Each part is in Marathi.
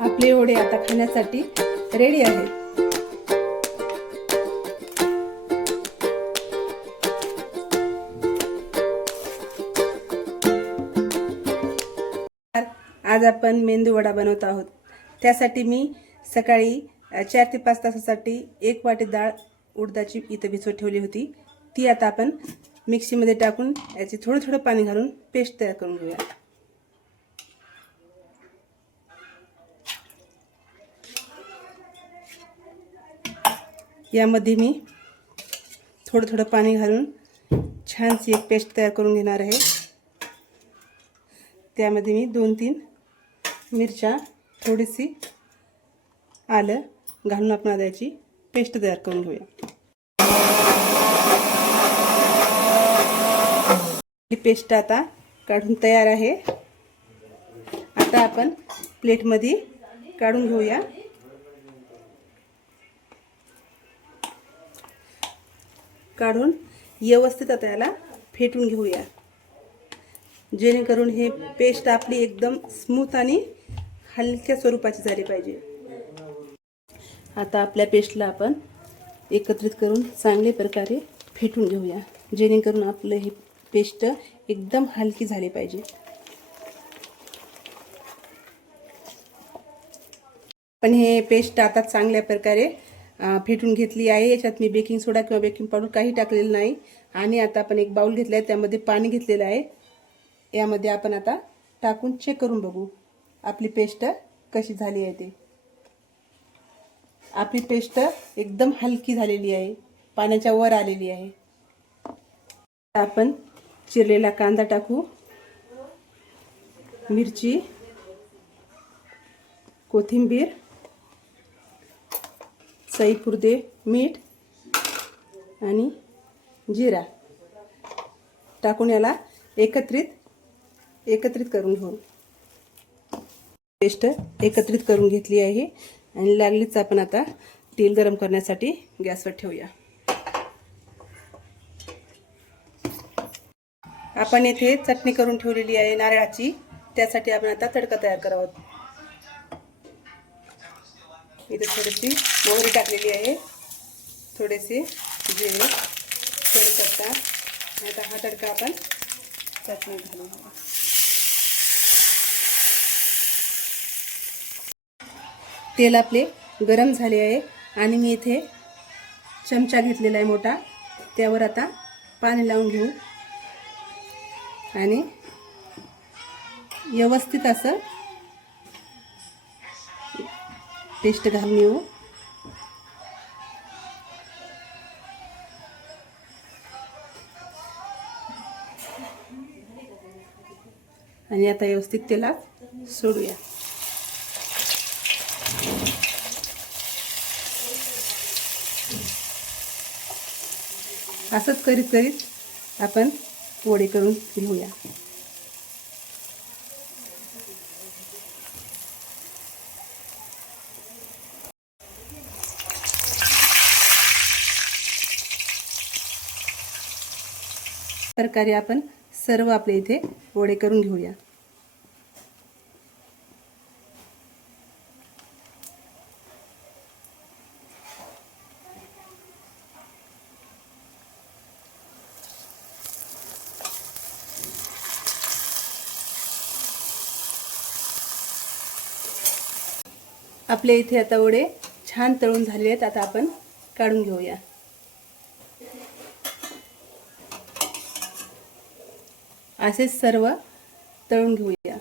आपले वडे आता खाण्यासाठी रेडी आहेत. आज आपण मेंदू वडा बनवत आहोत. त्यासाठी मी सकाळी चार ते पाच तासासाठी एक वाटी डाळ उडदाची इथं भिजवत ठेवली होती. ती आता आपण मिक्सीमध्ये टाकून याची थोडं थोडं पाणी घालून पेस्ट तयार करून घेऊया. यामध्ये मी थोडं थोडं पाणी घालून छानशी एक पेस्ट तयार करून घेणार आहे. त्यामध्ये मी दोन तीन मिरच्या थोडीशी आलं घालून आपण त्याची पेस्ट तयार करून घेऊया. ही पेस्ट आता काढून तयार आहे. आता आपण प्लेटमध्ये काढून घेऊया. काढून व्यवस्थित आता याला फेटून घेऊया. जेणेकरून हे पेस्ट आपली एकदम स्मूथ आणि हलक्या स्वरूपाची झाली पाहिजे. आता आपल्या पेस्टला आपण एकत्रित करून चांगल्या प्रकारे फेटून घेऊया. जेणेकरून आपलं हे पेस्ट एकदम हलकी झाली पाहिजे. पण हे पेस्ट आता चांगल्या प्रकारे फेटून घेतली आहे. याच्यात मी बेकिंग सोडा किंवा बेकिंग पावडर काही टाकलेलं नाही. आणि आता आपण एक बाउल घेतला आहे त्यामध्ये पाणी घेतलेलं आहे. यामध्ये आपण आता टाकून चेक करून बघू. आपली पेस्ट कशी झाली आहे ते. आपली पेस्ट एकदम हलकी झालेली आहे. पाण्याच्या वर आलेली आहे. आपण चिरलेला कांदा टाकू. मिरची कोथिंबीर सईपुर्दे मीठ आणि जिरा टाकून याला एकत्रित एकत्रित करून घेऊ पेस्ट एकत्रित करून घेतली आहे. आणि लागलीच आपण आता तेल गरम करण्यासाठी गॅसवर ठेवूया. आपण येथे चटणी करून ठेवलेली आहे नारळाची. त्यासाठी आपण आता तडका तयार करावं. इथे थोडीशी मोहरी टाकलेली आहे. थोडेसे जिरे कढीपत्ता आता हा तडका आपण चटणी घालून तेल आपले गरम झाले आहे आणि मी इथे चमचा घेतलेला आहे मोठा. त्यावर आता पाणी लावून घेऊ. आणि व्यवस्थित असं पेस्ट घालून येऊ हो. आणि आता व्यवस्थित तेला सोडूया. असंच करीत करीत आपण वडे करून घेऊया. प्रकारे आपण सर्व आपल्या इथे वडे करून घेऊया. आपल्या इथे आता वडे छान तळून झालेले आहेत आता आपण काढून घेऊया. असेच सर्व तळून घेऊया.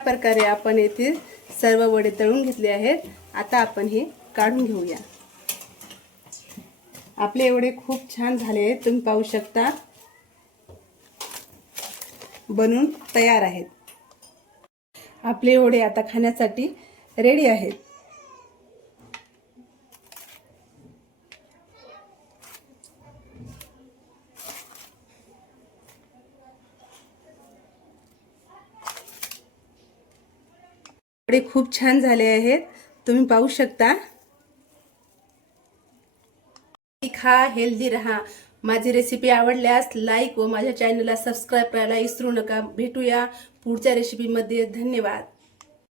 प्रकारे आपण येथे सर्व वडे तळून घेतले आहेत. आता आपण हे काढून घेऊया. आपले एवढे खूप छान झाले आहेत. तुम्ही पाहू शकता. बनून तयार आहेत. आपले वडे आता खाण्यासाठी रेडी आहेत. वडे खूप छान झाले आहेत. तुम्ही पाहू शकता. खा हेल्दी रहा. माझी रेसिपी आवडल्यास लाईक व माझ्या चॅनलला सबस्क्राईब करायला विसरू नका. भेटूया. पुढच्या रेसिपीमध्ये धन्यवाद.